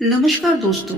नमस्कार दोस्तों।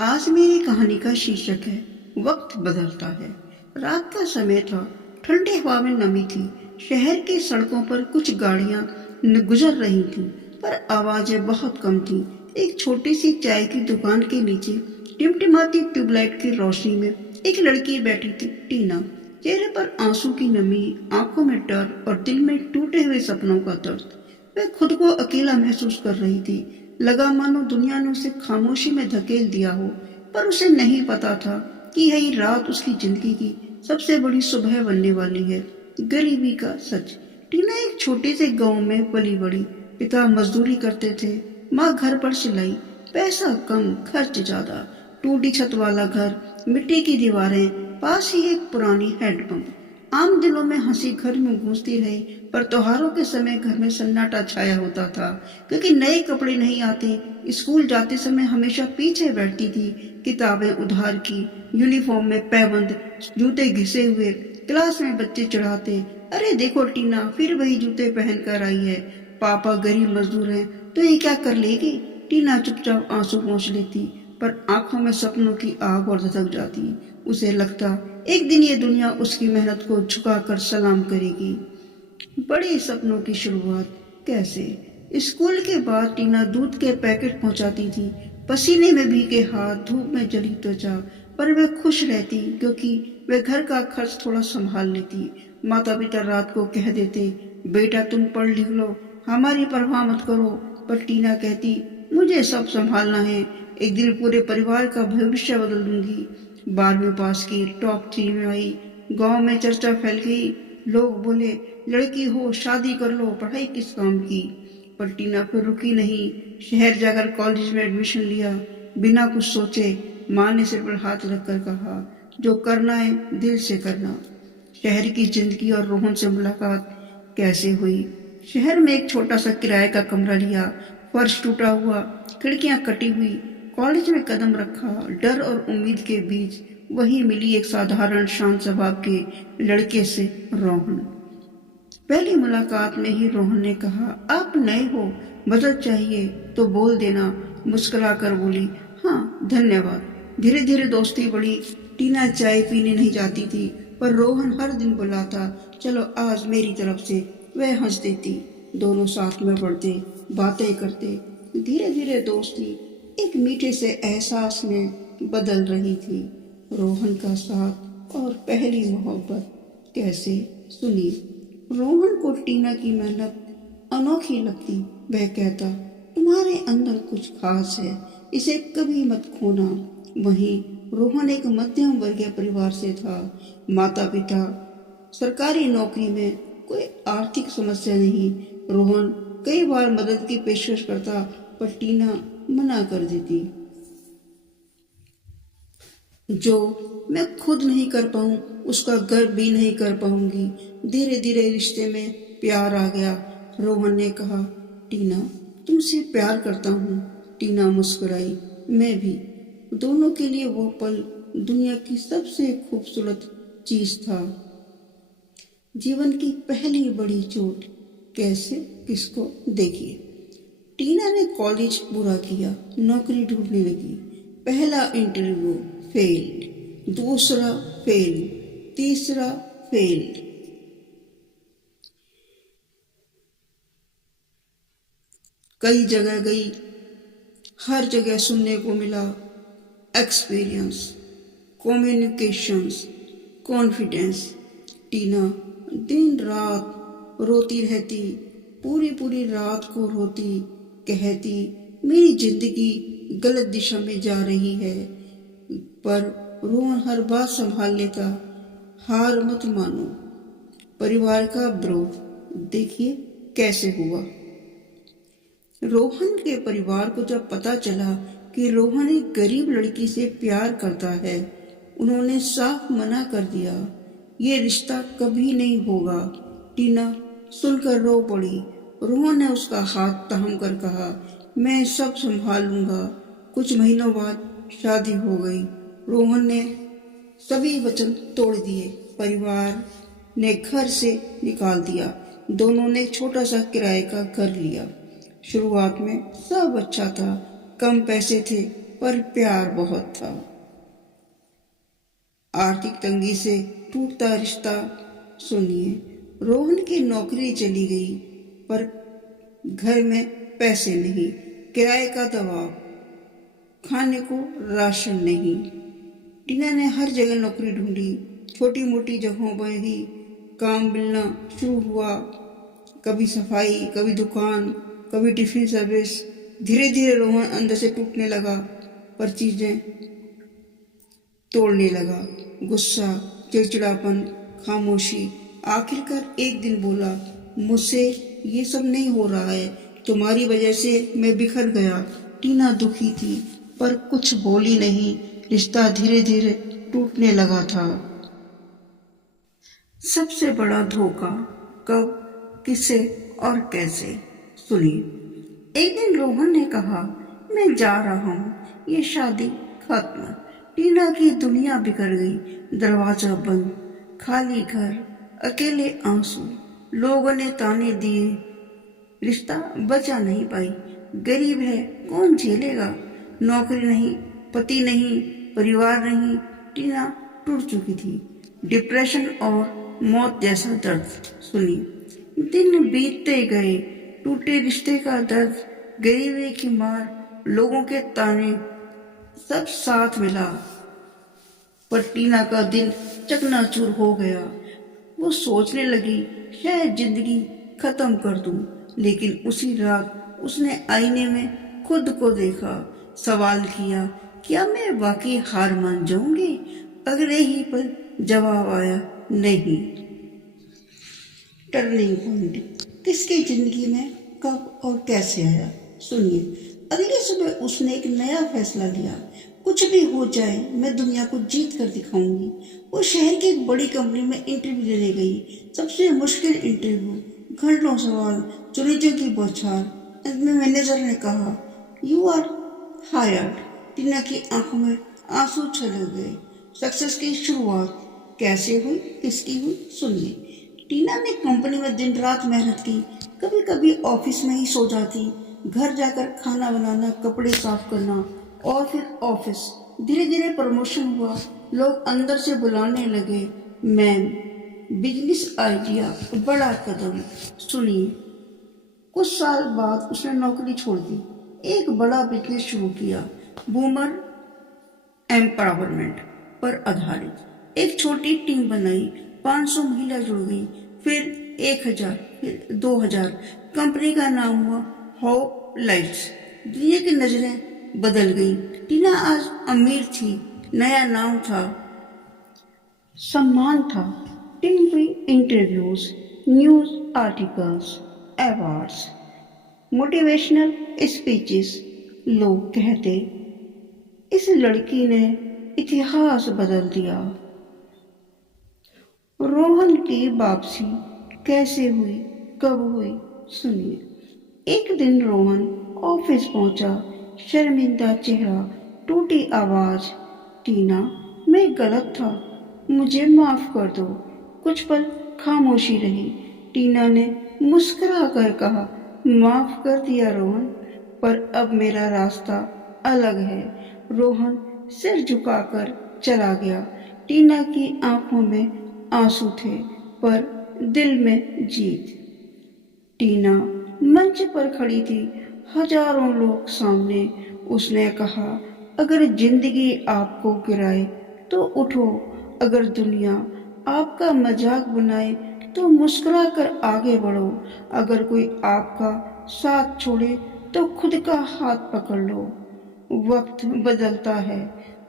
आज मेरी कहानी का शीर्षक है वक्त बदलता है। रात का समय था। ठंडी हवा में नमी थी। शहर की सड़कों पर कुछ गाड़ियां गुजर रही थीं, पर आवाजें बहुत कम थीं। एक छोटी सी चाय की दुकान के नीचे टिमटिमाती ट्यूबलाइट की रोशनी में एक लड़की बैठी थी, टीना। चेहरे पर आंसू की नमी, आंखों में डर और दिल में टूटे हुए सपनों का दर्द। वह खुद को अकेला महसूस कर रही थी। लगा मानो दुनिया ने उसे खामोशी में धकेल दिया हो, पर उसे नहीं पता था कि यही रात उसकी जिंदगी की सबसे बड़ी सुबह बनने वाली है। गरीबी का सच। टीना एक छोटे से गांव में पली बड़ी। पिता मजदूरी करते थे, माँ घर पर सिलाई। पैसा कम, खर्च ज्यादा। टूटी छत वाला घर, मिट्टी की दीवारें, पास ही एक पुरानी हैंडपंप। आम दिनों में हंसी घर में गूंजती रही, पर त्योहारों के समय घर में सन्नाटा छाया होता था, क्योंकि नए कपड़े नहीं आते। स्कूल जाते समय हमेशा पीछे बैठती थी, किताबें उधार की, यूनिफॉर्म में पैबंद, जूते घिसे हुए। क्लास में बच्चे चढ़ाते, अरे देखो टीना फिर वही जूते पहन कर आई है। पापा गरीब मजदूर हैं तो ये क्या कर लेगी। टीना चुपचाप आंसू पोंछ लेती, पर आंखों में सपनों की आग और धधक जाती। उसे लगता एक दिन ये दुनिया उसकी मेहनत को झुकाकर सलाम करेगी। बड़े सपनों की शुरुआत कैसे। स्कूल के बाद टीना दूध के पैकेट पहुंचाती थी, पसीने में भीगे हाथ, धूप में जली त्वचा, पर वह खुश रहती क्योंकि वह घर का खर्च थोड़ा संभाल लेती। माता पिता रात को कह देते, बेटा तुम पढ़ लिख लो, हमारी परवाह मत करो, पर टीना कहती, मुझे सब संभालना है। एक दिन पूरे परिवार का भविष्य बदल दूंगी। 12वीं पास की, टॉप 3 में आई। गांव में चर्चा फैल गई। लोग बोले, लड़की हो शादी कर लो, पढ़ाई किस काम की। पर टीना फिर रुकी नहीं। शहर जाकर कॉलेज में एडमिशन लिया, बिना कुछ सोचे। माँ ने सिर पर हाथ रखकर कहा, जो करना है दिल से करना। शहर की जिंदगी और रोहन से मुलाकात कैसे हुई। शहर में एक छोटा सा किराए का कमरा लिया। फर्श टूटा हुआ, खिड़कियां कटी हुई। कॉलेज में कदम रखा, डर और उम्मीद के बीच वही मिली एक साधारण शांत स्वभाव के लड़के से, रोहन। पहली मुलाकात में ही रोहन ने कहा, आप नए हो, मदद चाहिए तो बोल देना। मुस्कुराकर बोली, हाँ धन्यवाद। धीरे धीरे दोस्ती बढ़ी। टीना चाय पीने नहीं जाती थी, पर रोहन हर दिन बुलाता, चलो आज मेरी तरफ से। वह हंस देती। दोनों साथ में पढ़ते, बातें करते। धीरे धीरे दोस्ती एक मीठे से एहसास में बदल रही थी। रोहन का साथ और पहली मोहब्बत कैसे सुनी। रोहन को टीना की मेहनत अनोखी लगती। वह कहता, तुम्हारे अंदर कुछ खास है, इसे कभी मत खोना। वहीं रोहन एक मध्यम वर्गीय परिवार से था। माता पिता सरकारी नौकरी में, कोई आर्थिक समस्या नहीं। रोहन कई बार मदद की पेशकश करता, पर टीना मना कर देती। जो मैं खुद नहीं कर पाऊँ उसका गर्व भी नहीं कर पाऊंगी। धीरे धीरे रिश्ते में प्यार आ गया। रोहन ने कहा, टीना तुमसे प्यार करता हूँ। टीना मुस्कुराई, मैं भी। दोनों के लिए वो पल दुनिया की सबसे खूबसूरत चीज था। जीवन की पहली बड़ी चोट कैसे, किसको। देखिए, टीना ने कॉलेज पूरा किया, नौकरी ढूंढने लगी। पहला इंटरव्यू फेल, दूसरा फेल, तीसरा फेल। कई जगह गई, हर जगह सुनने को मिला, एक्सपीरियंस, कम्युनिकेशंस, कॉन्फिडेंस। टीना दिन रात रोती रहती, पूरी पूरी रात को रोती, कहती मेरी जिंदगी गलत दिशा में जा रही है। पर रोहन हर बात संभाल लेता, हार मत मानो। परिवार का विरोध देखिए कैसे हुआ। रोहन के परिवार को जब पता चला कि रोहन एक गरीब लड़की से प्यार करता है, उन्होंने साफ मना कर दिया, ये रिश्ता कभी नहीं होगा। टीना सुनकर रो पड़ी। रोहन ने उसका हाथ थाम कर कहा, मैं सब संभाल लूंगा। कुछ महीनों बाद शादी हो गई। रोहन ने सभी वचन तोड़ दिए। परिवार ने घर से निकाल दिया। दोनों ने छोटा सा किराए का घर लिया। शुरुआत में सब अच्छा था, कम पैसे थे पर प्यार बहुत था। आर्थिक तंगी से टूटता रिश्ता। सुनिए, रोहन की नौकरी चली गई पर घर में पैसे नहीं, किराए का दबाव, खाने को राशन नहीं। टीना ने हर जगह नौकरी ढूंढी, छोटी मोटी जगहों पर ही काम मिलना शुरू हुआ। कभी सफाई, कभी दुकान, कभी टिफिन सर्विस। धीरे धीरे रोहन अंदर से टूटने लगा, पर चीजें तोड़ने लगा। गुस्सा, चिड़चिड़ापन, खामोशी। आखिरकार एक दिन बोला, मुझसे ये सब नहीं हो रहा है, तुम्हारी वजह से मैं बिखर गया। टीना दुखी थी पर कुछ बोली नहीं। रिश्ता धीरे धीरे टूटने लगा था। सबसे बड़ा धोखा कब, किसे और कैसे? सुनिए, एक दिन रोहन ने कहा, मैं जा रहा हूँ, ये शादी खत्म। टीना की दुनिया बिखर गई। दरवाजा बंद, खाली घर, अकेले आंसू। लोगों ने ताने दिए, रिश्ता बचा नहीं पाई। गरीब है, कौन झेलेगा? नौकरी नहीं, पति नहीं, परिवार नहीं। टीना टूट चुकी थी। डिप्रेशन और मौत जैसा दर्द। सुनिए, दिन बीतते गए, टूटे रिश्ते का दर्द, गरीबी की मार, लोगों के ताने, सब साथ मिला। पर टीना का दिल चकनाचूर हो गया। वो सोचने लगी, शायद जिंदगी खत्म कर दूं। लेकिन उसी रात उसने आईने में खुद को देखा। सवाल किया, क्या मैं वाकई हार मान जाऊंगी? अगले ही पल जवाब आया, नहीं। टर्निंग पॉइंट किसकी जिंदगी में कब और कैसे आया? सुनिए, अगली सुबह उसने एक नया फैसला लिया। कुछ भी हो जाए, मैं दुनिया को जीत कर दिखाऊंगी। वो शहर की एक बड़ी कंपनी में इंटरव्यू देने गई। सबसे मुश्किल इंटरव्यू, घंटों सवाल, चुनौतियों की बौछार। अंत में मैनेजर ने कहा, यू आर हायर्ड। टीना की आंखों में आंसू छलक गए। सक्सेस की शुरुआत कैसे हुई, किसकी हुई? सुनिए, टीना ने कंपनी में दिन रात मेहनत की। कभी कभी ऑफिस में ही सो जाती, घर जाकर खाना बनाना, कपड़े साफ करना और फिर ऑफिस। धीरे धीरे प्रमोशन हुआ। लोग अंदर से बुलाने लगे, मैम, बिजनेस आइडिया, बड़ा कदम। सुनिए, कुछ साल बाद उसने नौकरी छोड़ दी, एक बड़ा बिजनेस शुरू किया, बूमर एम्पावरमेंट पर आधारित। एक छोटी टीम बनाई, 500 महिला जुड़ गई, फिर 1000, फिर 2000। कंपनी का नाम हुआ होप लाइट्स। दुनिया की नजरें बदल गई। टीना आज अमीर थी, नया नाम था, सम्मान था। TV interviews, news articles, awards, motivational speeches. लोग कहते, इस लड़की ने इतिहास बदल दिया। रोहन की वापसी कैसे हुई, कब हुई? सुनिए, एक दिन रोहन ऑफिस पहुंचा, शर्मिंदा चेहरा, टूटी आवाज, टीना, मैं गलत था, मुझे माफ कर दो। कुछ पल खामोशी रही। टीना ने मुस्कुरा कर कहा, माफ कर दिया रोहन, पर अब मेरा रास्ता अलग है। रोहन सिर झुकाकर चला गया। टीना की आंखों में आंसू थे पर दिल में जीत। टीना मंच पर खड़ी थी, हजारों लोग सामने। उसने कहा, अगर जिंदगी आपको गिराए तो उठो, अगर दुनिया आपका मजाक बनाए तो मुस्कुरा कर आगे बढ़ो, अगर कोई आपका साथ छोड़े तो खुद का हाथ पकड़ लो। वक्त बदलता है।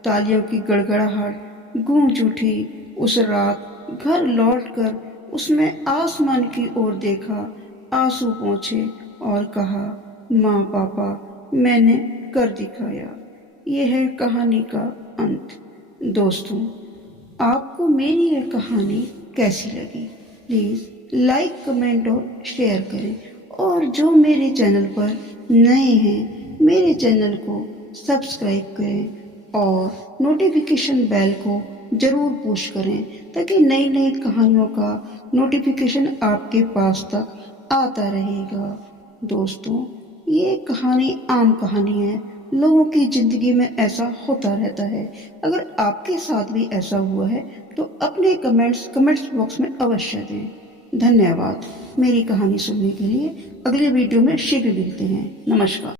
तालियों की गड़गड़ाहट गूंज उठी। उस रात घर लौटकर उसने आसमान की ओर देखा, आंसू पोंछे और कहा, माँ पापा, मैंने कर दिखाया। यह है कहानी का अंत। दोस्तों, आपको मेरी यह कहानी कैसी लगी? प्लीज़ लाइक, कमेंट और शेयर करें। और जो मेरे चैनल पर नए हैं, मेरे चैनल को सब्सक्राइब करें और नोटिफिकेशन बेल को ज़रूर पुश करें, ताकि नई नई कहानियों का नोटिफिकेशन आपके पास तक आता रहेगा। दोस्तों, ये कहानी आम कहानी है, लोगों की ज़िंदगी में ऐसा होता रहता है। अगर आपके साथ भी ऐसा हुआ है तो अपने कमेंट्स बॉक्स में अवश्य दें। धन्यवाद मेरी कहानी सुनने के लिए। अगले वीडियो में शीघ्र मिलते हैं। नमस्कार।